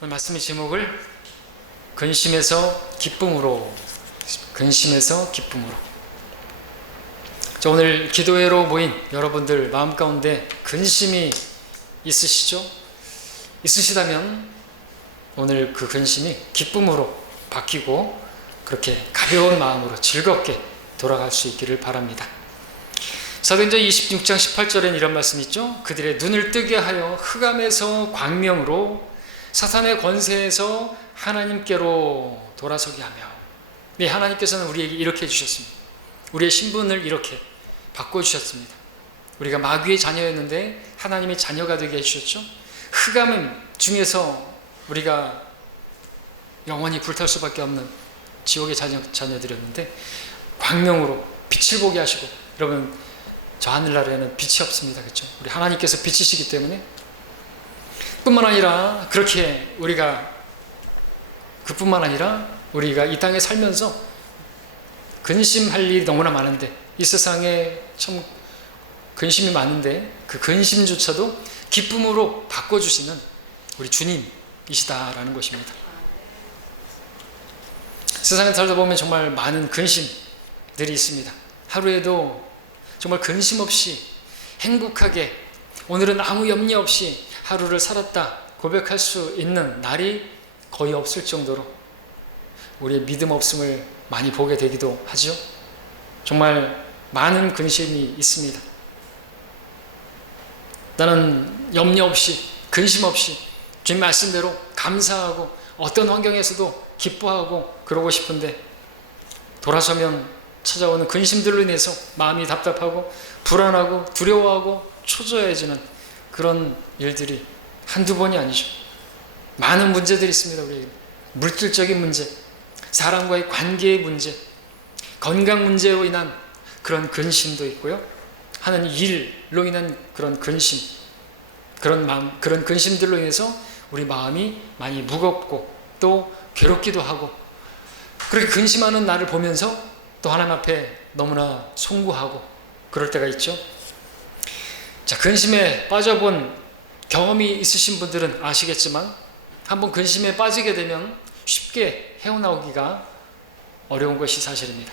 오늘 말씀의 제목을 근심에서 기쁨으로, 근심에서 기쁨으로. 자, 오늘 기도회로 모인 여러분들 마음 가운데 근심이 있으시죠? 있으시다면 오늘 그 근심이 기쁨으로 바뀌고 그렇게 가벼운 마음으로 즐겁게 돌아갈 수 있기를 바랍니다. 사도행전 26장 18절엔 이런 말씀이 있죠. 그들의 눈을 뜨게 하여 흑암에서 광명으로 사탄의 권세에서 하나님께로 돌아서게 하며. 네, 하나님께서는 우리에게 이렇게 해주셨습니다. 우리의 신분을 이렇게 바꿔주셨습니다. 우리가 마귀의 자녀였는데 하나님의 자녀가 되게 해주셨죠. 흑암 중에서 우리가 영원히 불탈 수밖에 없는 지옥의 자녀들이었는데 광명으로 빛을 보게 하시고, 여러분 저 하늘나라에는 빛이 없습니다. 그렇죠? 우리 하나님께서 빛이시기 때문에 뿐만 아니라 그렇게 우리가 그뿐만 아니라 우리가 이 땅에 살면서 근심할 일이 너무나 많은데, 이 세상에 참 근심이 많은데 그 근심조차도 기쁨으로 바꿔주시는 우리 주님이시다라는 것입니다. 세상에 살다 보면 정말 많은 근심들이 있습니다. 하루에도 정말 근심 없이 행복하게 오늘은 아무 염려 없이 하루를 살았다 고백할 수 있는 날이 거의 없을 정도로 우리의 믿음 없음을 많이 보게 되기도 하죠. 정말 많은 근심이 있습니다. 나는 염려 없이 근심 없이 주님 말씀대로 감사하고 어떤 환경에서도 기뻐하고 그러고 싶은데 돌아서면 찾아오는 근심들로 인해서 마음이 답답하고 불안하고 두려워하고 초조해지는 그런 일들이 한두 번이 아니죠. 많은 문제들이 있습니다. 우리에게 물질적인 문제, 사람과의 관계의 문제, 건강 문제로 인한 그런 근심도 있고요. 하는 일로 인한 그런 근심, 그런 마음, 그런 근심들로 인해서 우리 마음이 많이 무겁고 또 괴롭기도 하고, 그렇게 근심하는 나를 보면서 또 하나님 앞에 너무나 송구하고 그럴 때가 있죠. 자, 근심에 빠져본 경험이 있으신 분들은 아시겠지만 한번 근심에 빠지게 되면 쉽게 헤어나오기가 어려운 것이 사실입니다.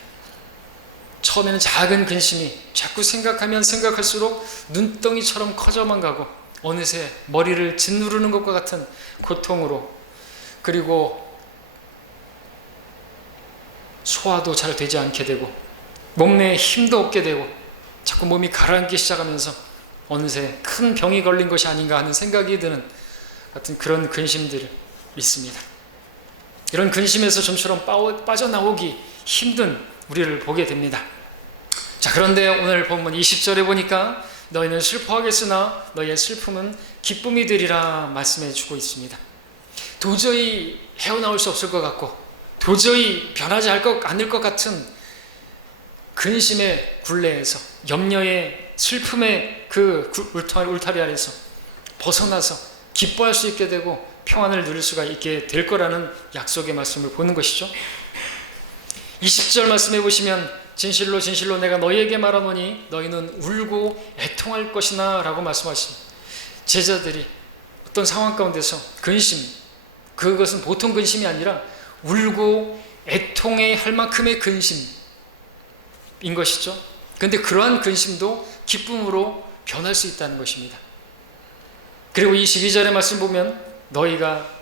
처음에는 작은 근심이 자꾸 생각하면 생각할수록 눈덩이처럼 커져만 가고 어느새 머리를 짓누르는 것과 같은 고통으로, 그리고 소화도 잘 되지 않게 되고 몸매에 힘도 없게 되고 자꾸 몸이 가라앉기 시작하면서 어느새 큰 병이 걸린 것이 아닌가 하는 생각이 드는 같은 그런 근심들이 있습니다. 이런 근심에서 좀처럼 빠져나오기 힘든 우리를 보게 됩니다. 자, 그런데 오늘 본문 20절에 보니까 너희는 슬퍼하겠으나 너희의 슬픔은 기쁨이 되리라 말씀해 주고 있습니다. 도저히 헤어나올 수 없을 것 같고 도저히 변하지 않을 것 같은 근심의 굴레에서, 염려의 슬픔의 그 울타리 아래에서 벗어나서 기뻐할 수 있게 되고 평안을 누릴 수가 있게 될 거라는 약속의 말씀을 보는 것이죠. 20절 말씀해 보시면 진실로 진실로 내가 너희에게 말하노니 너희는 울고 애통할 것이나 라고 말씀하십니다. 제자들이 어떤 상황 가운데서 근심, 그것은 보통 근심이 아니라 울고 애통해 할 만큼의 근심인 것이죠. 그런데 그러한 근심도 기쁨으로 변할 수 있다는 것입니다. 그리고 22절의 말씀 보면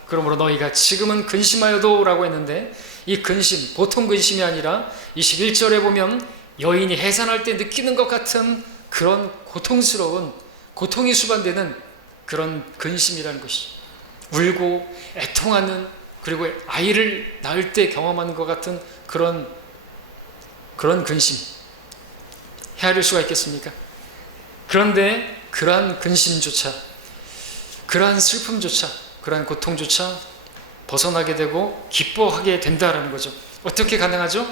그러므로 너희가 지금은 근심하여도 라고 했는데, 이 근심, 보통 근심이 아니라 21절에 보면 여인이 해산할 때 느끼는 것 같은 그런 고통스러운, 고통이 수반되는 그런 근심이라는 것이죠. 울고 애통하는, 그리고 아이를 낳을 때 경험하는 것 같은 그런 근심, 헤아릴 수가 있겠습니까? 그런데 그러한 근심조차, 그러한 슬픔조차, 그러한 고통조차 벗어나게 되고 기뻐하게 된다라는 거죠. 어떻게 가능하죠?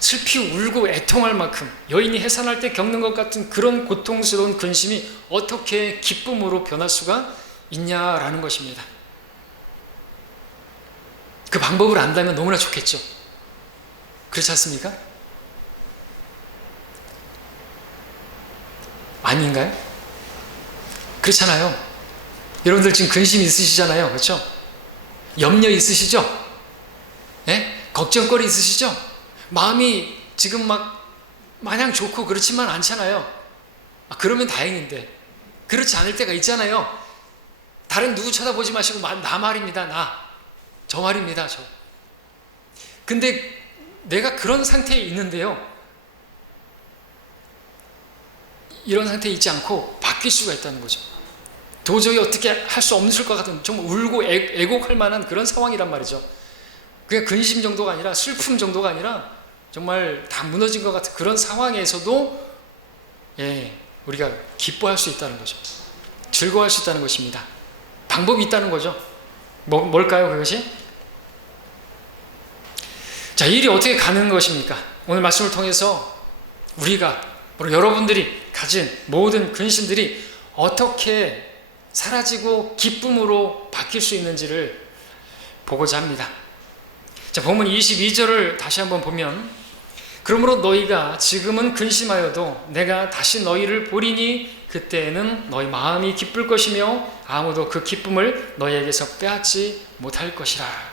슬피 울고 애통할 만큼, 여인이 해산할 때 겪는 것 같은 그런 고통스러운 근심이 어떻게 기쁨으로 변할 수가 있냐라는 것입니다. 그 방법을 안다면 너무나 좋겠죠. 그렇지 않습니까? 아닌가요? 그렇잖아요. 여러분들 지금 근심 있으시잖아요. 그렇죠? 염려 있으시죠? 예? 걱정거리 있으시죠? 마음이 지금 막 마냥 좋고 그렇지만 않잖아요. 그러면 다행인데 그렇지 않을 때가 있잖아요. 다른 누구 쳐다보지 마시고 나 말입니다. 저 말입니다. 저. 근데 내가 그런 상태에 있는데요, 이런 상태에 있지 않고 바뀔 수가 있다는 거죠. 도저히 어떻게 할 수 없을 것 같은, 정말 울고 애곡할 만한 그런 상황이란 말이죠. 그냥 근심 정도가 아니라, 슬픔 정도가 아니라 정말 다 무너진 것 같은 그런 상황에서도 우리가 기뻐할 수 있다는 거죠. 즐거워할 수 있다는 것입니다. 방법이 있다는 거죠. 뭘까요, 그것이? 자, 이 일이 어떻게 가는 것입니까? 오늘 말씀을 통해서 우리가, 바로 여러분들이 가진 모든 근심들이 어떻게 사라지고 기쁨으로 바뀔 수 있는지를 보고자 합니다. 자, 본문 22절을 다시 한번 보면, 그러므로 너희가 지금은 근심하여도 내가 다시 너희를 보리니 그때에는 너희 마음이 기쁠 것이며 아무도 그 기쁨을 너희에게서 빼앗지 못할 것이라.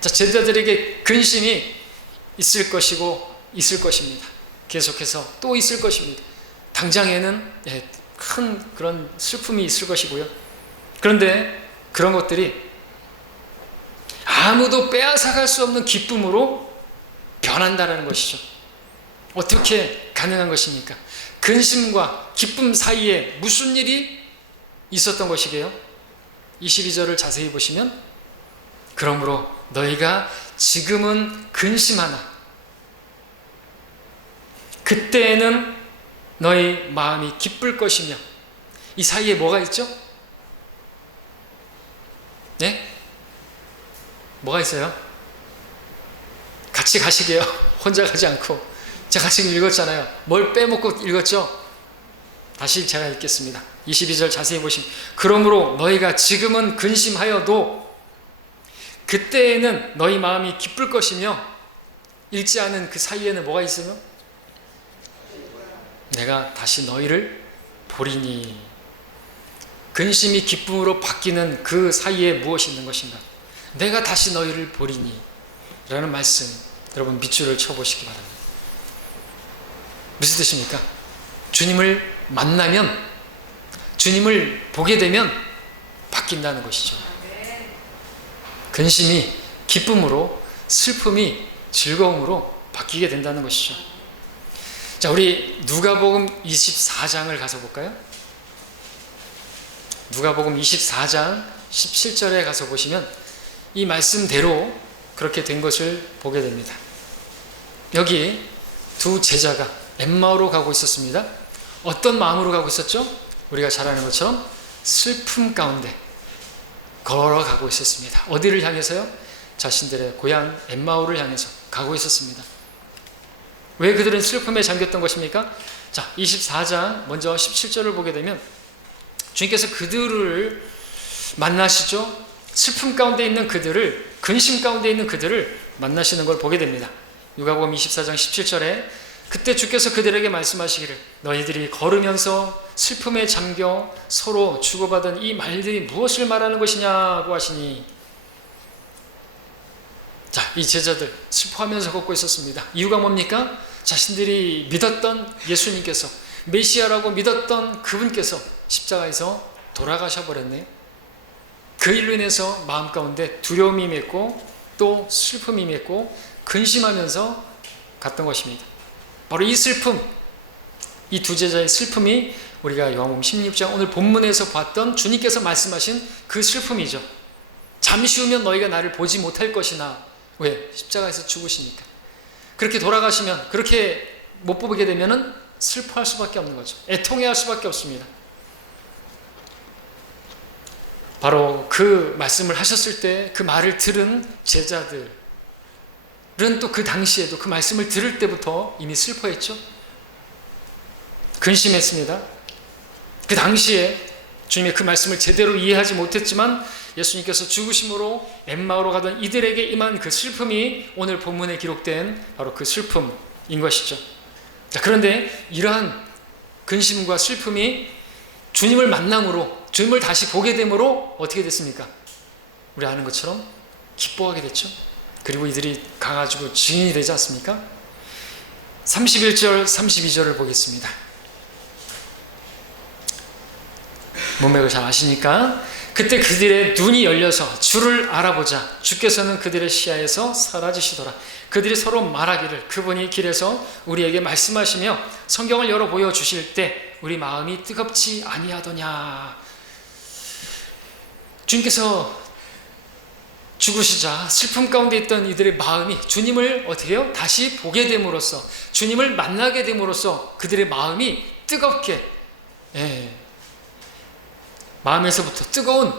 자, 제자들에게 근심이 있을 것이고 있을 것입니다. 계속해서 또 있을 것입니다. 당장에는 큰 그런 슬픔이 있을 것이고요. 그런데 그런 것들이 아무도 빼앗아갈 수 없는 기쁨으로 변한다는 것이죠. 어떻게 가능한 것입니까? 근심과 기쁨 사이에 무슨 일이 있었던 것이게요? 22절을 자세히 보시면, 그러므로 너희가 지금은 근심하나 그때에는 너희 마음이 기쁠 것이며. 이 사이에 뭐가 있죠? 네? 뭐가 있어요? 같이 가시게요. 혼자 가지 않고. 제가 지금 읽었잖아요. 뭘 빼먹고 읽었죠? 다시 제가 읽겠습니다. 22절 자세히 보시면, 그러므로 너희가 지금은 근심하여도 그때에는 너희 마음이 기쁠 것이며. 읽지 않은 그 사이에는 뭐가 있으며? 내가 다시 너희를 보리니. 근심이 기쁨으로 바뀌는 그 사이에 무엇이 있는 것인가? 내가 다시 너희를 보리니 라는 말씀, 여러분 밑줄을 쳐보시기 바랍니다. 무슨 뜻입니까? 주님을 만나면, 주님을 보게 되면 바뀐다는 것이죠. 근심이 기쁨으로, 슬픔이 즐거움으로 바뀌게 된다는 것이죠. 자, 우리 누가복음 24장을 가서 볼까요? 누가복음 24장 17절에 가서 보시면 이 말씀대로 그렇게 된 것을 보게 됩니다. 여기 두 제자가 엠마오로 가고 있었습니다. 어떤 마음으로 가고 있었죠? 우리가 잘 아는 것처럼 슬픔 가운데 걸어가고 있었습니다. 어디를 향해서요? 자신들의 고향 엠마오를 향해서 가고 있었습니다. 왜 그들은 슬픔에 잠겼던 것입니까? 자, 24장 먼저 17절을 보게 되면 주님께서 그들을 만나시죠. 슬픔 가운데 있는 그들을, 근심 가운데 있는 그들을 만나시는 걸 보게 됩니다. 누가복음 24장 17절에 그때 주께서 그들에게 말씀하시기를 너희들이 걸으면서 슬픔에 잠겨 서로 주고받은 이 말들이 무엇을 말하는 것이냐고 하시니. 자, 이 제자들 슬퍼하면서 걷고 있었습니다. 이유가 뭡니까? 자신들이 믿었던 예수님께서, 메시아라고 믿었던 그분께서 십자가에서 돌아가셔 버렸네요. 그 일로 인해서 마음 가운데 두려움이 맺고 또 슬픔이 맺고 근심하면서 갔던 것입니다. 바로 이 슬픔, 이 두 제자의 슬픔이 우리가 요한복음 16장 오늘 본문에서 봤던 주님께서 말씀하신 그 슬픔이죠. 잠시 후면 너희가 나를 보지 못할 것이나. 왜? 십자가에서 죽으시니까. 그렇게 돌아가시면, 그렇게 못 보게 되면은 슬퍼할 수밖에 없는 거죠. 애통해할 수밖에 없습니다. 바로 그 말씀을 하셨을 때 그 말을 들은 제자들은 또 그 당시에도 그 말씀을 들을 때부터 이미 슬퍼했죠. 근심했습니다. 그 당시에 주님의 그 말씀을 제대로 이해하지 못했지만 예수님께서 죽으심으로 엠마오로 가던 이들에게 임한 그 슬픔이 오늘 본문에 기록된 바로 그 슬픔인 것이죠. 자, 그런데 이러한 근심과 슬픔이 주님을 만남으로, 주님을 다시 보게 됨으로 어떻게 됐습니까? 우리 아는 것처럼 기뻐하게 됐죠. 그리고 이들이 가가지고 증인이 되지 않습니까? 31절 32절을 보겠습니다. 문맥을 잘 아시니까. 그때 그들의 눈이 열려서 주를 알아보자 주께서는 그들의 시야에서 사라지시더라. 그들이 서로 말하기를 그분이 길에서 우리에게 말씀하시며 성경을 열어 보여주실 때 우리 마음이 뜨겁지 아니하더냐. 주님께서 죽으시자 슬픔 가운데 있던 이들의 마음이 주님을 어떻게 해요? 다시 보게 됨으로써, 주님을 만나게 됨으로써 그들의 마음이 뜨겁게, 마음에서부터 뜨거운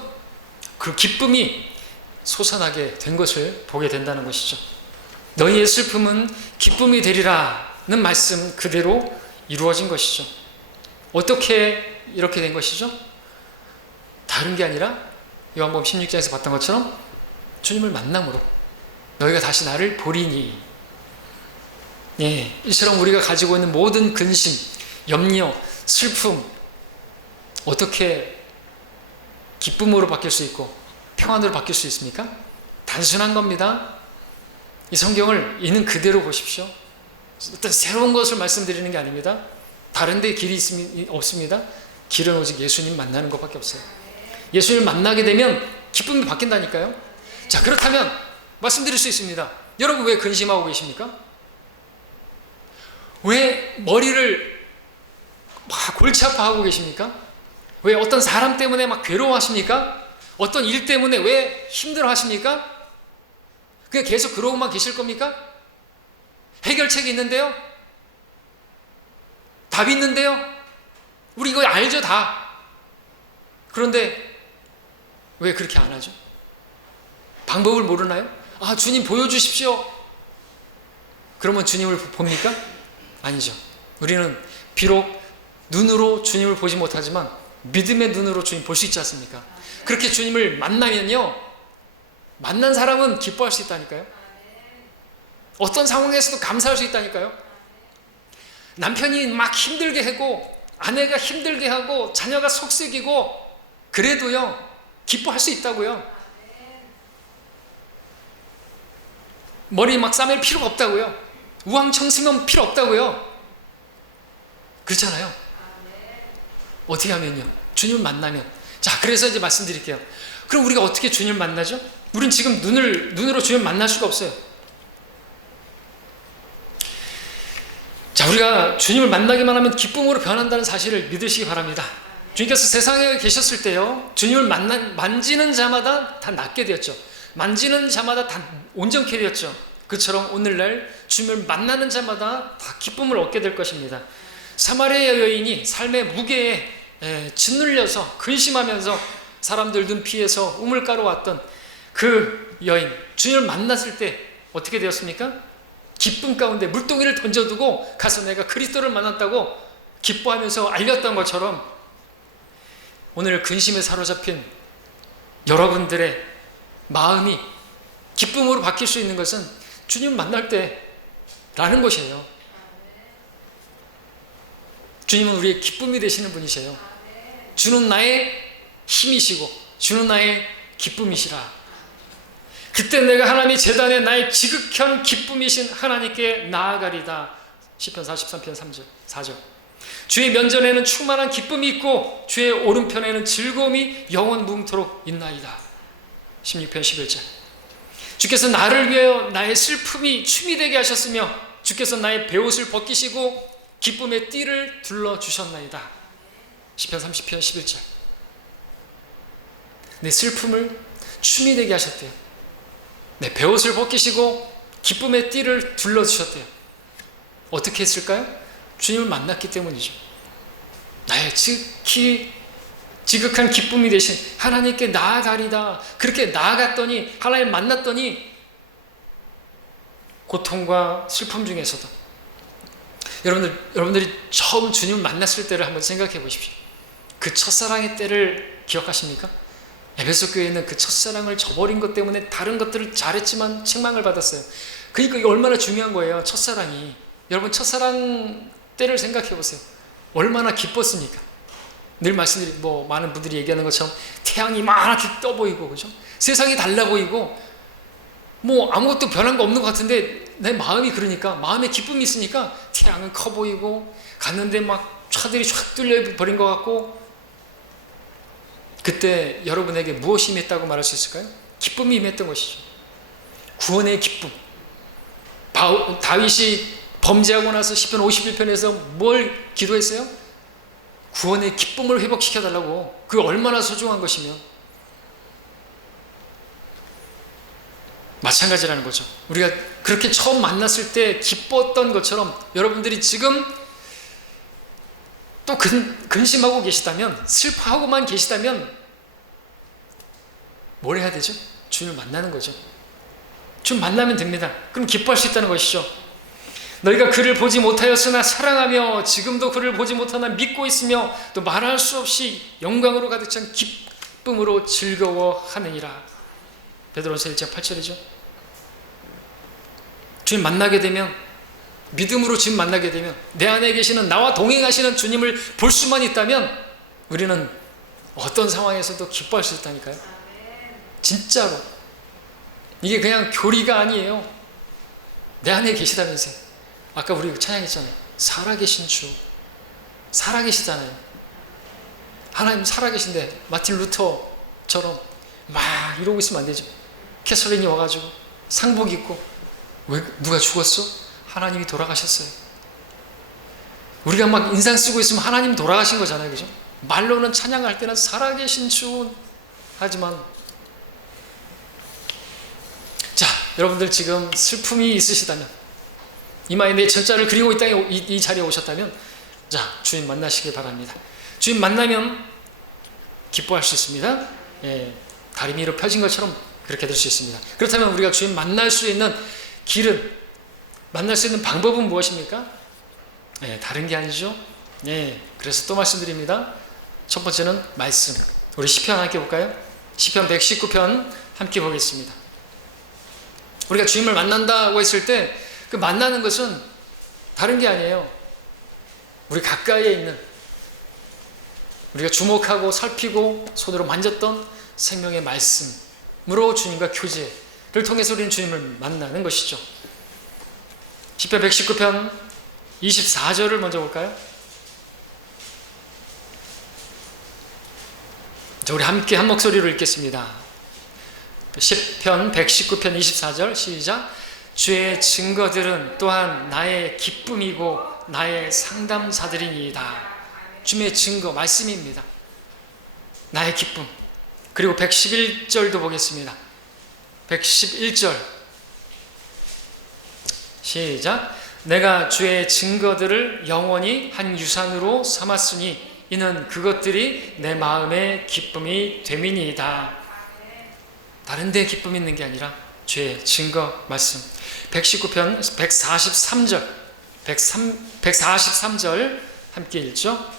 그 기쁨이 솟아나게 된 것을 보게 된다는 것이죠. 너희의 슬픔은 기쁨이 되리라는 말씀 그대로 이루어진 것이죠. 어떻게 이렇게 된 것이죠? 다른 게 아니라 요한복음 16장에서 봤던 것처럼 주님을 만남으로 너희가 다시 나를 보리니. 이처럼 우리가 가지고 있는 모든 근심, 염려, 슬픔 어떻게 기쁨으로 바뀔 수 있고 평안으로 바뀔 수 있습니까? 단순한 겁니다. 이 성경을 있는 그대로 보십시오. 어떤 새로운 것을 말씀드리는 게 아닙니다. 다른 데 길이 없습니다. 길은 오직 예수님 만나는 것밖에 없어요. 예수님을 만나게 되면 기쁨이 바뀐다니까요. 자, 그렇다면 말씀드릴 수 있습니다. 여러분 왜 근심하고 계십니까? 왜 머리를 막 골치 아파하고 계십니까? 왜 어떤 사람 때문에 막 괴로워하십니까? 어떤 일 때문에 왜 힘들어하십니까? 그냥 계속 그러고만 계실 겁니까? 해결책이 있는데요? 답이 있는데요? 우리 이거 알죠 다. 그런데 왜 그렇게 안 하죠? 방법을 모르나요? 아, 주님 보여주십시오. 그러면 주님을 봅니까? 아니죠. 우리는 비록 눈으로 주님을 보지 못하지만 믿음의 눈으로 주님 볼 수 있지 않습니까? 그렇게 주님을 만나면요, 만난 사람은 기뻐할 수 있다니까요. 어떤 상황에서도 감사할 수 있다니까요. 남편이 막 힘들게 하고 아내가 힘들게 하고 자녀가 속썩이고 그래도요 기뻐할 수 있다고요. 머리 막 싸맬 필요가 없다고요. 우왕청심은 필요 없다고요. 그렇잖아요. 어떻게 하면요? 주님을 만나면. 자, 그래서 이제 말씀드릴게요. 그럼 우리가 어떻게 주님을 만나죠? 우린 지금 눈으로 주님을 만날 수가 없어요. 자, 우리가 주님을 만나기만 하면 기쁨으로 변한다는 사실을 믿으시기 바랍니다. 주님께서 세상에 계셨을 때요, 주님을 만지는 자마다 다 낫게 되었죠. 만지는 자마다 다 온전케 되었죠. 그처럼 오늘날 주님을 만나는 자마다 다 기쁨을 얻게 될 것입니다. 사마리아 여인이 삶의 무게에 짓눌려서 근심하면서 사람들 눈 피해서 우물가로 왔던 그 여인, 주님을 만났을 때 어떻게 되었습니까? 기쁨 가운데 물동이를 던져두고 가서 내가 그리스도를 만났다고 기뻐하면서 알렸던 것처럼 오늘 근심에 사로잡힌 여러분들의 마음이 기쁨으로 바뀔 수 있는 것은 주님 만날 때라는 것이에요. 주님은 우리의 기쁨이 되시는 분이세요. 주는 나의 힘이시고 주는 나의 기쁨이시라. 그때 내가 하나님의 제단에 나의 지극한 기쁨이신 하나님께 나아가리다. 시편 43편 3절 4절. 주의 면전에는 충만한 기쁨이 있고 주의 오른편에는 즐거움이 영원 무궁토록 있나이다. 16편 11절. 주께서 나를 위하여 나의 슬픔이 춤이 되게 하셨으며 주께서 나의 베옷을 벗기시고 기쁨의 띠를 둘러주셨나이다. 시편 30편 11절. 내 슬픔을 춤이 되게 하셨대요. 내 베옷을 벗기시고 기쁨의 띠를 둘러주셨대요. 어떻게 했을까요? 주님을 만났기 때문이죠. 나의 지극한 기쁨이 되신 하나님께 나아가리다. 그렇게 나아갔더니 하나님 만났더니 고통과 슬픔 중에서도 여러분들이 처음 주님을 만났을 때를 한번 생각해 보십시오. 그 첫사랑의 때를 기억하십니까? 에베소 교회에 있는 그 첫사랑을 저버린 것 때문에 다른 것들을 잘했지만 책망을 받았어요. 그러니까 이게 얼마나 중요한 거예요. 첫사랑이. 여러분 첫사랑 때를 생각해 보세요. 얼마나 기뻤습니까? 늘 말씀드린 많은 분들이 얘기하는 것처럼 태양이 이만하게 떠 보이고, 그죠? 세상이 달라 보이고 아무것도 변한 거 없는 것 같은데 내 마음이 그러니까, 마음에 기쁨이 있으니까 태양은 커 보이고 갔는데 막 차들이 쫙 뚫려 버린 것 같고, 그때 여러분에게 무엇이 임했다고 말할 수 있을까요? 기쁨이 임했던 것이죠. 구원의 기쁨. 다윗이 범죄하고 나서 시편 51편에서 뭘 기도했어요? 구원의 기쁨을 회복시켜달라고. 그게 얼마나 소중한 것이며, 마찬가지라는 거죠. 우리가 그렇게 처음 만났을 때 기뻤던 것처럼 여러분들이 지금 또 근심하고 계시다면, 슬퍼하고만 계시다면 뭘 해야 되죠? 주님을 만나는 거죠. 주님 만나면 됩니다. 그럼 기뻐할 수 있다는 것이죠. 너희가 그를 보지 못하였으나 사랑하며 지금도 그를 보지 못하나 믿고 있으며 또 말할 수 없이 영광으로 가득 찬 기쁨으로 즐거워하느니라. 베드로전서 1장 8절이죠. 주님 만나게 되면, 믿음으로 주님 만나게 되면, 내 안에 계시는 나와 동행하시는 주님을 볼 수만 있다면 우리는 어떤 상황에서도 기뻐할 수 있다니까요. 진짜로. 이게 그냥 교리가 아니에요. 내 안에 계시다면서요. 아까 우리 찬양했잖아요. 살아계신 주. 살아계시잖아요. 하나님 살아계신데 마틴 루터처럼 막 이러고 있으면 안 되죠. 캐서린이 와가지고 상복 입고, 왜 누가 죽었어? 하나님이 돌아가셨어요. 우리가 막 인상 쓰고 있으면 하나님 돌아가신 거잖아요. 그죠? 말로는 찬양할 때는 살아계신 주 하지만, 자, 여러분들 지금 슬픔이 있으시다면, 이마에 내 절자를 그리고 이 자리에 오셨다면, 자, 주님 만나시길 바랍니다. 주님 만나면 기뻐할 수 있습니다. 다리 위로 펴진 것처럼 그렇게 될 수 있습니다. 그렇다면 우리가 주님 만날 수 있는 길은, 만날 수 있는 방법은 무엇입니까? 다른 게 아니죠. 그래서 또 말씀드립니다. 첫 번째는 말씀. 우리 시편 함께 볼까요? 시편 119편 함께 보겠습니다. 우리가 주님을 만난다고 했을 때 그 만나는 것은 다른 게 아니에요. 우리 가까이에 있는, 우리가 주목하고 살피고 손으로 만졌던 생명의 말씀으로 주님과 교제를 통해서 우리는 주님을 만나는 것이죠. 시편 119편 24절을 먼저 볼까요? 자, 우리 함께 한 목소리로 읽겠습니다. 시편 119편 24절 시작. 주의 증거들은 또한 나의 기쁨이고 나의 상담사들이니이다. 주의 증거, 말씀입니다. 나의 기쁨. 그리고 111절도 보겠습니다. 111절 시작. 내가 주의 증거들을 영원히 한 유산으로 삼았으니 이는 그것들이 내 마음의 기쁨이 됨이니이다. 다른 데 기쁨이 있는 게 아니라 주의 증거 말씀. 119편 143절 143절 함께 읽죠.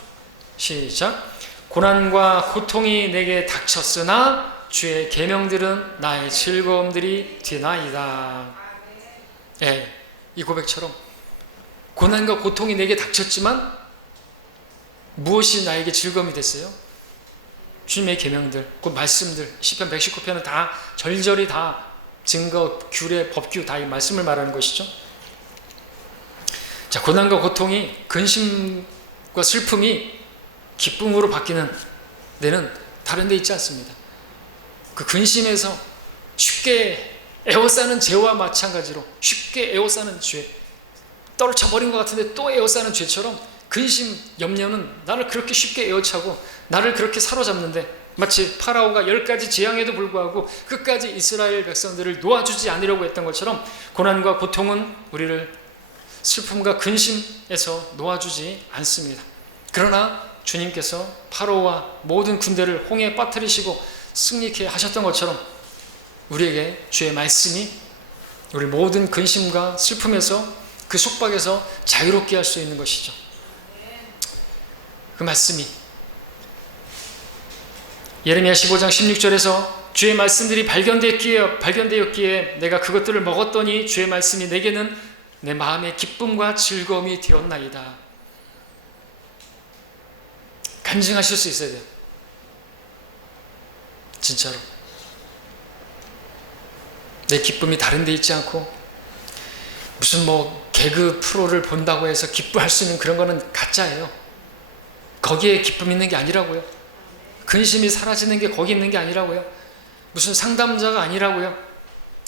시작. 고난과 고통이 내게 닥쳤으나 주의 계명들은 나의 즐거움들이 되나이다. 이 고백처럼 고난과 고통이 내게 닥쳤지만 무엇이 나에게 즐거움이 됐어요? 주님의 계명들, 그 말씀들. 시편 119편은 다 절절히 다 증거, 규례, 법규 다 이 말씀을 말하는 것이죠. 자, 고난과 고통이, 근심과 슬픔이 기쁨으로 바뀌는 데는 다른 데 있지 않습니다. 그 근심에서 쉽게 에워싸는 죄와 마찬가지로, 쉽게 에워싸는 죄, 떨어져버린 것 같은데 또 에워싸는 죄처럼 근심, 염려는 나를 그렇게 쉽게 에워차고 나를 그렇게 사로잡는데, 마치 파라오가 10가지 재앙에도 불구하고 끝까지 이스라엘 백성들을 놓아주지 않으려고 했던 것처럼 고난과 고통은 우리를 슬픔과 근심에서 놓아주지 않습니다. 그러나 주님께서 파라오와 모든 군대를 홍해에 빠뜨리시고 승리케 하셨던 것처럼 우리에게 주의 말씀이 우리 모든 근심과 슬픔에서, 그 속박에서 자유롭게 할 수 있는 것이죠. 그 말씀이 예레미야 15장 16절에서 주의 말씀들이 발견되었기에 내가 그것들을 먹었더니 주의 말씀이 내게는 내 마음의 기쁨과 즐거움이 되었나이다. 간증하실 수 있어야 돼요. 진짜로. 내 기쁨이 다른 데 있지 않고 무슨 뭐 개그 프로를 본다고 해서 기뻐할 수 있는 그런 거는 가짜예요. 거기에 기쁨이 있는 게 아니라고요. 근심이 사라지는 게 거기 있는 게 아니라고요. 무슨 상담자가 아니라고요.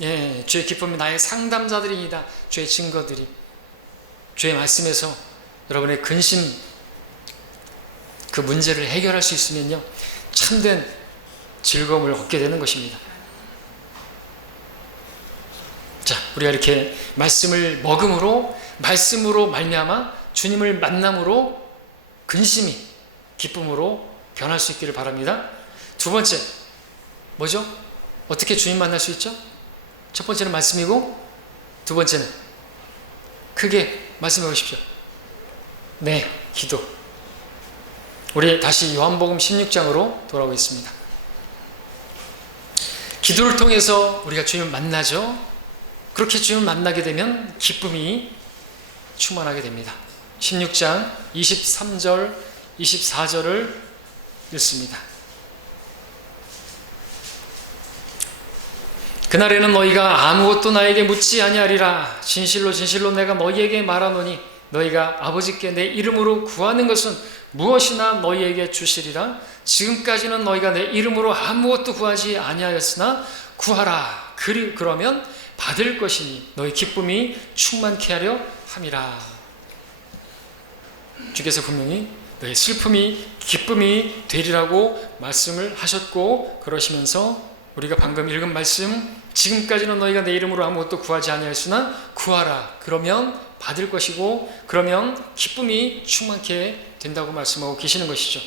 예, 주의 기쁨이 나의 상담자들이니다. 주의 증거들이. 주의 말씀에서 여러분의 근심 그 문제를 해결할 수 있으면요, 참된 즐거움을 얻게 되는 것입니다. 자, 우리가 이렇게 말씀을 먹음으로, 말씀으로 말미암아 주님을 만남으로 근심이 기쁨으로 변할 수 있기를 바랍니다. 두 번째, 뭐죠? 어떻게 주님 만날 수 있죠? 첫 번째는 말씀이고, 두 번째는 크게 말씀해 보십시오. 네, 기도. 우리 다시 요한복음 16장으로 돌아오겠습니다. 기도를 통해서 우리가 주님을 만나죠. 그렇게 주님을 만나게 되면 기쁨이 충만하게 됩니다. 16장 23절, 24절을 읽습니다. 그날에는 너희가 아무것도 나에게 묻지 아니하리라. 진실로 진실로 내가 너희에게 말하노니 너희가 아버지께 내 이름으로 구하는 것은 무엇이나 너희에게 주시리라. 지금까지는 너희가 내 이름으로 아무것도 구하지 아니하였으나 구하라. 그러면 받을 것이니 너희 기쁨이 충만케 하려 함이라. 주께서 분명히 너희 슬픔이 기쁨이 되리라고 말씀을 하셨고, 그러시면서 우리가 방금 읽은 말씀, 지금까지는 너희가 내 이름으로 아무것도 구하지 아니하였으나 구하라. 그러면 받을 것이고, 그러면 기쁨이 충만케 된다고 말씀하고 계시는 것이죠.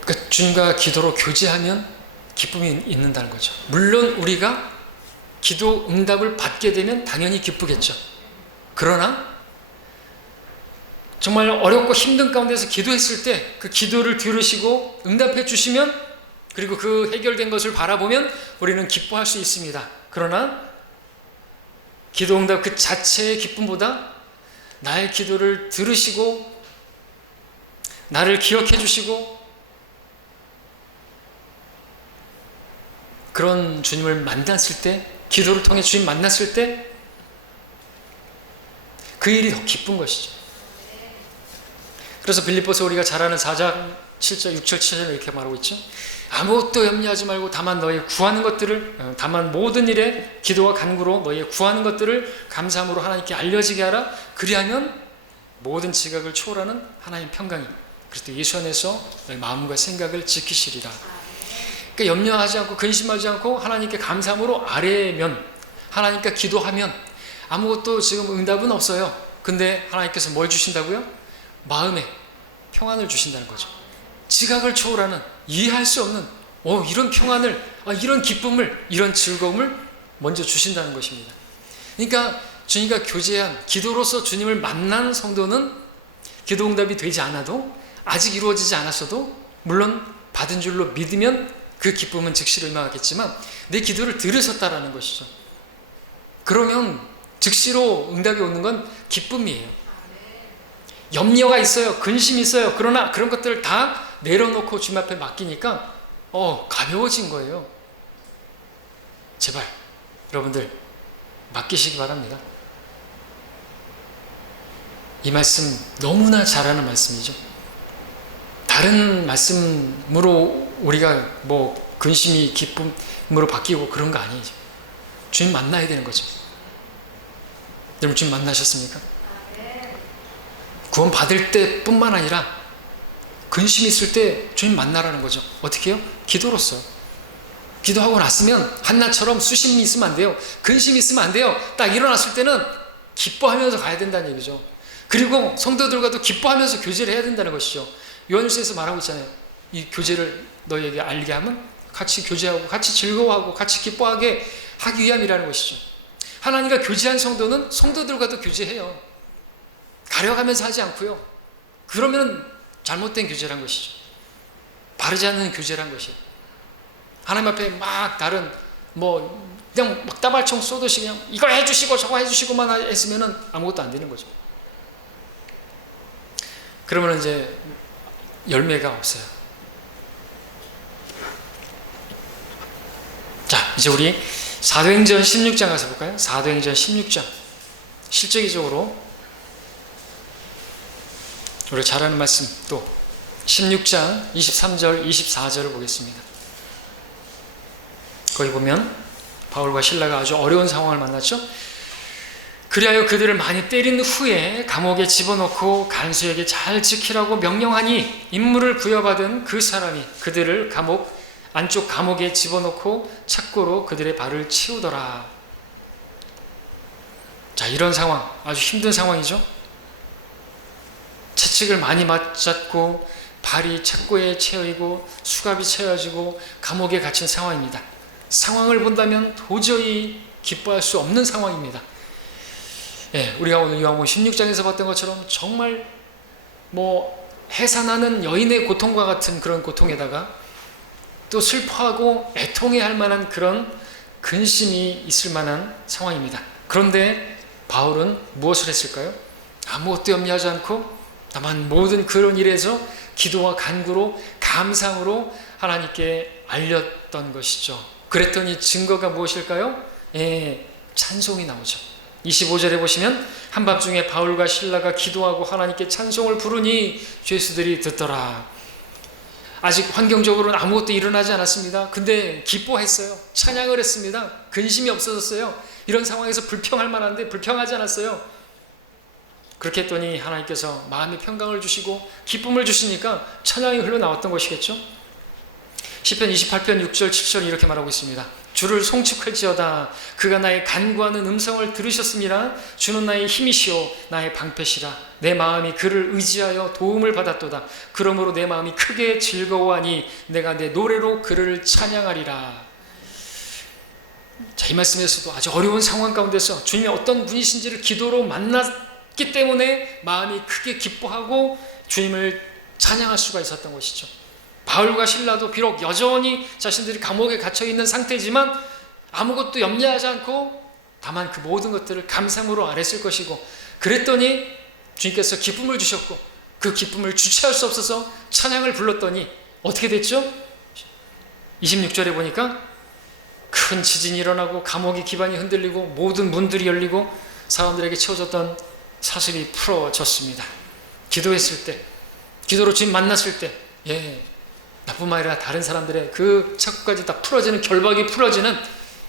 그러니까 주님과 기도로 교제하면 기쁨이 있는다는 거죠. 물론 우리가 기도 응답을 받게 되면 당연히 기쁘겠죠. 그러나 정말 어렵고 힘든 가운데서 기도했을 때 그 기도를 들으시고 응답해 주시면, 그리고 그 해결된 것을 바라보면 우리는 기뻐할 수 있습니다. 그러나 기도 응답 그 자체의 기쁨보다 나의 기도를 들으시고 나를 기억해 주시고 그런 주님을 만났을 때, 기도를 통해 주님 만났을 때 그 일이 더 기쁜 것이죠. 그래서 빌립보서 우리가 잘 아는 4장 7절 6절 7절 이렇게 말하고 있죠. 아무것도 염려하지 말고 다만 너희 구하는 것들을, 다만 모든 일에 기도와 간구로 너희의 구하는 것들을 감사함으로 하나님께 알려지게 하라. 그리하면 모든 지각을 초월하는 하나님의 평강이 그리스도 예수 안에서 너희 마음과 생각을 지키시리라. 그러니까 염려하지 않고 근심하지 않고 하나님께 감사함으로 아뢰면, 하나님께 기도하면 아무것도 지금 응답은 없어요. 근데 하나님께서 뭘 주신다고요? 마음에 평안을 주신다는 거죠. 지각을 초월하는, 이해할 수 없는 이런 평안을, 이런 기쁨을, 이런 즐거움을 먼저 주신다는 것입니다. 그러니까 주님과 교제한, 기도로서 주님을 만난 성도는 기도 응답이 되지 않아도, 아직 이루어지지 않았어도 물론 받은 줄로 믿으면 그 기쁨은 즉시로 임하겠지만 내 기도를 들으셨다라는 것이죠. 그러면 즉시로 응답이 오는 건 기쁨이에요. 염려가 있어요. 근심이 있어요. 그러나 그런 것들을 다 내려놓고 주님 앞에 맡기니까 가벼워진 거예요. 제발 여러분들 맡기시기 바랍니다. 이 말씀 너무나 잘하는 말씀이죠. 다른 말씀으로 우리가 뭐 근심이 기쁨으로 바뀌고 그런 거 아니죠. 주님 만나야 되는 거죠. 여러분 주님 만나셨습니까? 구원 받을 때뿐만 아니라 근심이 있을 때 주님 만나라는 거죠. 어떻게 해요? 기도로서. 기도하고 났으면 한나처럼 수심이 있으면 안 돼요. 근심이 있으면 안 돼요. 딱 일어났을 때는 기뻐하면서 가야 된다는 얘기죠. 그리고 성도들과도 기뻐하면서 교제를 해야 된다는 것이죠. 요한일서에서 말하고 있잖아요. 이 교제를 너희에게 알게 하면 같이 교제하고 같이 즐거워하고 같이 기뻐하게 하기 위함이라는 것이죠. 하나님과 교제한 성도는 성도들과도 교제해요. 가려가면서 하지 않고요. 그러면 잘못된 교제란 것이죠. 바르지 않는 교제란 것이에요. 하나님 앞에 막 다른 그냥 막 따발총 쏘듯이 그냥 이거 해주시고 저거 해주시고만 했으면 아무것도 안 되는 거죠. 그러면 이제 열매가 없어요. 자, 이제 우리 사도행전 16장 가서 볼까요? 사도행전 16장. 실제적으로 우리가 잘 아는 말씀, 또 16장 23절 24절을 보겠습니다. 거기 보면 바울과 실라가 아주 어려운 상황을 만났죠. 그리하여 그들을 많이 때린 후에 감옥에 집어넣고 간수에게 잘 지키라고 명령하니 임무를 부여받은 그 사람이 그들을 안쪽 감옥에 집어넣고 착고로 그들의 발을 치우더라. 자, 이런 상황, 아주 힘든 상황이죠. 채찍을 많이 맞았고 발이 착고에 채이고 수갑이 채워지고 감옥에 갇힌 상황입니다. 상황을 본다면 도저히 기뻐할 수 없는 상황입니다. 우리가 오늘 요한복음 16장에서 봤던 것처럼 정말 해산하는 여인의 고통과 같은 그런 고통에다가 또 슬퍼하고 애통해야 할 만한 그런 근심이 있을 만한 상황입니다. 그런데 바울은 무엇을 했을까요? 아무것도 염려하지 않고 다만 모든 그런 일에서 기도와 간구로 감상으로 하나님께 알렸던 것이죠. 그랬더니 증거가 무엇일까요? 찬송이 나오죠. 25절에 보시면 한밤중에 바울과 실라가 기도하고 하나님께 찬송을 부르니 죄수들이 듣더라. 아직 환경적으로는 아무것도 일어나지 않았습니다. 근데 기뻐했어요. 찬양을 했습니다. 근심이 없어졌어요. 이런 상황에서 불평할 만한데 불평하지 않았어요. 그렇게 했더니 하나님께서 마음의 평강을 주시고 기쁨을 주시니까 찬양이 흘러나왔던 것이겠죠. 시편 28편 6절 7절 이렇게 말하고 있습니다. 주를 송축할지어다. 그가 나의 간구하는 음성을 들으셨습니다. 주는 나의 힘이시오 나의 방패시라. 내 마음이 그를 의지하여 도움을 받았도다. 그러므로 내 마음이 크게 즐거워하니 내가 내 노래로 그를 찬양하리라. 자, 이 말씀에서도 아주 어려운 상황 가운데서 주님이 어떤 분이신지를 기도로 만났기 때문에 마음이 크게 기뻐하고 주님을 찬양할 수가 있었던 것이죠. 바울과 실라도 비록 여전히 자신들이 감옥에 갇혀있는 상태지만 아무것도 염려하지 않고 다만 그 모든 것들을 감상으로 아랬을 것이고, 그랬더니 주님께서 기쁨을 주셨고 그 기쁨을 주체할 수 없어서 찬양을 불렀더니 어떻게 됐죠? 26절에 보니까 큰 지진이 일어나고 감옥의 기반이 흔들리고 모든 문들이 열리고 사람들에게 채워졌던 사슬이 풀어졌습니다. 기도했을 때, 기도로 주님 만났을 때, 나뿐만 아니라 다른 사람들의 그 착고까지 다 풀어지는, 결박이 풀어지는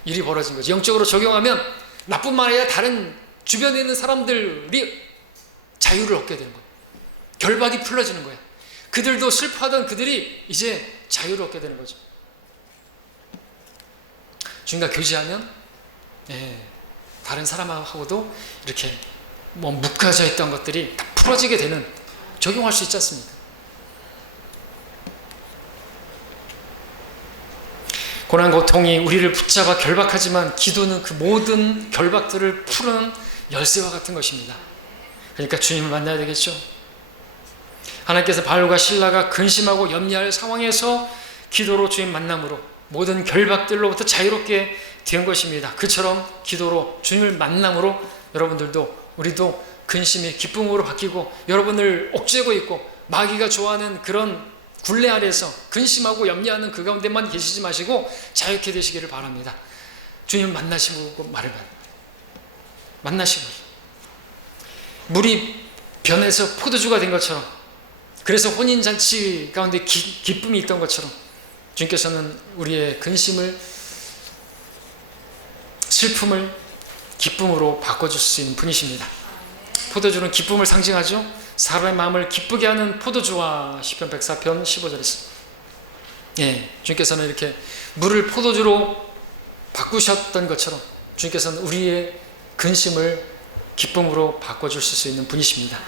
일이 벌어진 거죠. 영적으로 적용하면 나뿐만 아니라 다른 주변에 있는 사람들이 자유를 얻게 되는 거예요. 결박이 풀어지는 거예요. 그들도 슬퍼하던 그들이 이제 자유를 얻게 되는 거죠. 주님과 교제하면 다른 사람하고도 이렇게 묶어져 있던 것들이 다 풀어지게 되는, 적용할 수 있지 않습니까? 고난 고통이 우리를 붙잡아 결박하지만 기도는 그 모든 결박들을 푸는 열쇠와 같은 것입니다. 그러니까 주님을 만나야 되겠죠. 하나님께서 바울과 실라가 근심하고 염려할 상황에서 기도로 주님 만남으로 모든 결박들로부터 자유롭게 된 것입니다. 그처럼 기도로 주님을 만남으로 여러분들도, 우리도 근심이 기쁨으로 바뀌고, 여러분을 옥죄고 있고 마귀가 좋아하는 그런 굴레 아래서 근심하고 염려하는 그 가운데만 계시지 마시고 자유케 되시기를 바랍니다. 주님을 만나시고 말을 만나시고, 물이 변해서 포도주가 된 것처럼, 그래서 혼인잔치 가운데 기쁨이 있던 것처럼 주님께서는 우리의 근심을, 슬픔을 기쁨으로 바꿔줄 수 있는 분이십니다. 포도주는 기쁨을 상징하죠. 사람의 마음을 기쁘게 하는 포도주와 시편 104편 15절에서 주님께서는 이렇게 물을 포도주로 바꾸셨던 것처럼 주님께서는 우리의 근심을 기쁨으로 바꿔주실 수 있는 분이십니다.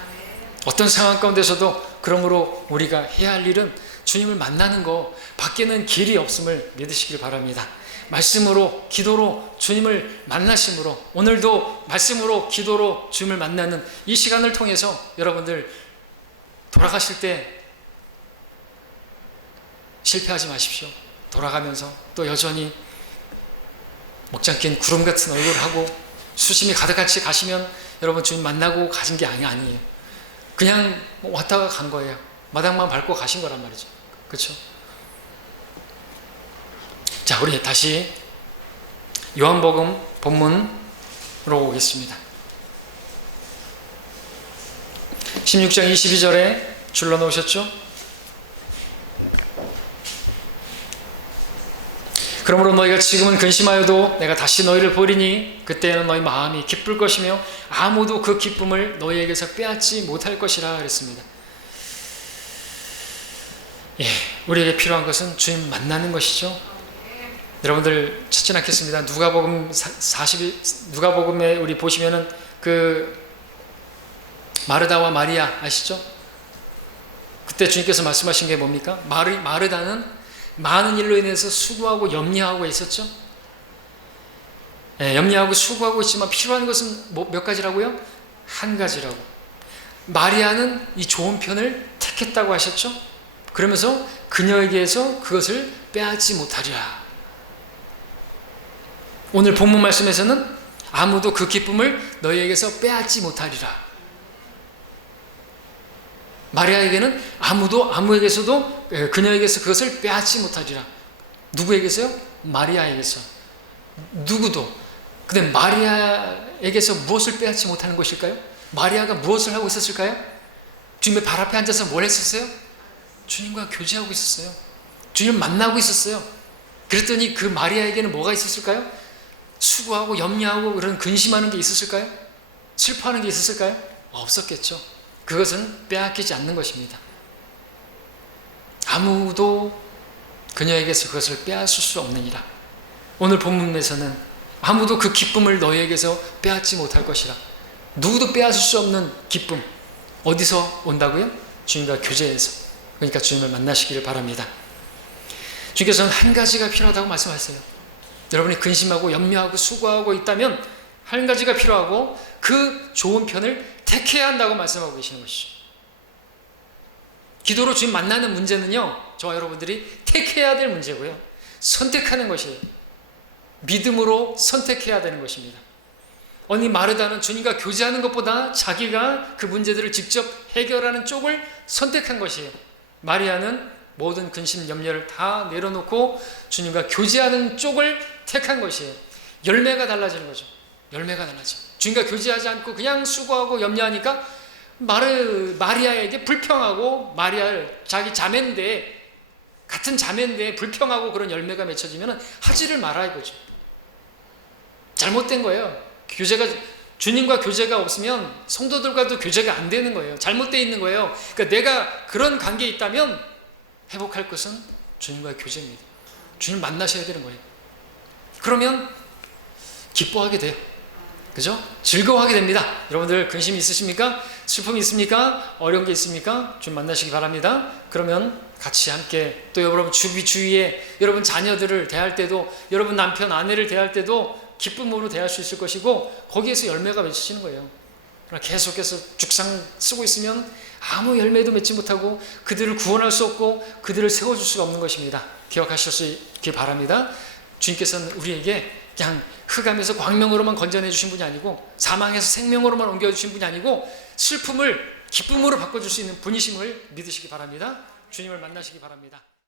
어떤 상황 가운데서도 그러므로 우리가 해야 할 일은 주님을 만나는 거 밖에는 길이 없음을 믿으시길 바랍니다. 말씀으로, 기도로 주님을 만나심으로, 오늘도 말씀으로, 기도로 주님을 만나는 이 시간을 통해서 여러분들 돌아가실 때 실패하지 마십시오. 돌아가면서 또 여전히 목장 낀 구름 같은 얼굴을 하고 수심이 가득같이 가시면 여러분 주님 만나고 가신 게 아니에요. 그냥 왔다가 간 거예요. 마당만 밟고 가신 거란 말이죠. 그렇죠? 자, 우리 다시 요한복음 본문으로 오겠습니다. 16장 22절에 줄러 놓으셨죠? 그러므로 너희가 지금은 근심하여도 내가 다시 너희를 보리니 그때는 너희 마음이 기쁠 것이며 아무도 그 기쁨을 너희에게서 빼앗지 못할 것이라 그랬습니다. 예, 우리에게 필요한 것은 주님 만나는 것이죠. 여러분들 찾지 않겠습니다. 누가복음에 우리 보시면은 그 마르다와 마리아 아시죠? 그때 주님께서 말씀하신 게 뭡니까? 마르다는 많은 일로 인해서 수고하고 염려하고 있었죠. 예, 염려하고 수고하고 있지만 필요한 것은 몇 가지라고요? 한 가지라고. 마리아는 이 좋은 편을 택했다고 하셨죠. 그러면서 그녀에게서 그것을 빼앗지 못하리라. 오늘 본문 말씀에서는 아무도 그 기쁨을 너희에게서 빼앗지 못하리라. 마리아에게는 아무에게서도 그녀에게서 그것을 빼앗지 못하리라. 누구에게서요? 마리아에게서. 누구도. 근데 마리아에게서 무엇을 빼앗지 못하는 것일까요? 마리아가 무엇을 하고 있었을까요? 주님의 발 앞에 앉아서 뭘 했었어요? 주님과 교제하고 있었어요. 주님을 만나고 있었어요. 그랬더니 그 마리아에게는 뭐가 있었을까요? 수고하고 염려하고 그런 근심하는 게 있었을까요? 슬퍼하는 게 있었을까요? 없었겠죠. 그것은 빼앗기지 않는 것입니다. 아무도 그녀에게서 그것을 빼앗을 수 없느니라. 오늘 본문에서는 아무도 그 기쁨을 너희에게서 빼앗지 못할 것이라. 누구도 빼앗을 수 없는 기쁨. 어디서 온다고요? 주님과 교제에서. 그러니까 주님을 만나시기를 바랍니다. 주님께서는 한 가지가 필요하다고 말씀하세요. 여러분이 근심하고 염려하고 수고하고 있다면 한 가지가 필요하고 그 좋은 편을 택해야 한다고 말씀하고 계시는 것이죠. 기도로 주님 만나는 문제는요, 저와 여러분들이 택해야 될 문제고요, 선택하는 것이에요. 믿음으로 선택해야 되는 것입니다. 언니 마르다는 주님과 교제하는 것보다 자기가 그 문제들을 직접 해결하는 쪽을 선택한 것이에요. 마리아는 모든 근심 염려를 다 내려놓고 주님과 교제하는 쪽을 택한 것이에요. 열매가 달라지는 거죠. 열매가 달라져. 주님과 교제하지 않고 그냥 수고하고 염려하니까 마리아에게 불평하고, 마리아를 자기 자매인데, 같은 자매인데 불평하고 그런 열매가 맺혀지면 하지를 말아 이거죠. 잘못된 거예요. 주님과 교제가 없으면 성도들과도 교제가 안 되는 거예요. 잘못되어 있는 거예요. 그러니까 내가 그런 관계에 있다면 회복할 것은 주님과의 교제입니다. 주님 만나셔야 되는 거예요. 그러면 기뻐하게 돼요. 그죠? 즐거워하게 됩니다. 여러분들 근심이 있으십니까? 슬픔이 있습니까? 어려운 게 있습니까? 주님 만나시기 바랍니다. 그러면 같이 함께, 또 여러분 주위에 여러분 자녀들을 대할 때도, 여러분 남편 아내를 대할 때도 기쁨으로 대할 수 있을 것이고, 거기에서 열매가 맺히시는 거예요. 그러나 계속해서 죽상 쓰고 있으면 아무 열매도 맺지 못하고 그들을 구원할 수 없고 그들을 세워줄 수가 없는 것입니다. 기억하실 수 있길 바랍니다. 주님께서는 우리에게 그냥 흑암에서 광명으로만 건져내 주신 분이 아니고, 사망에서 생명으로만 옮겨주신 분이 아니고, 슬픔을 기쁨으로 바꿔줄 수 있는 분이심을 믿으시기 바랍니다. 주님을 만나시기 바랍니다.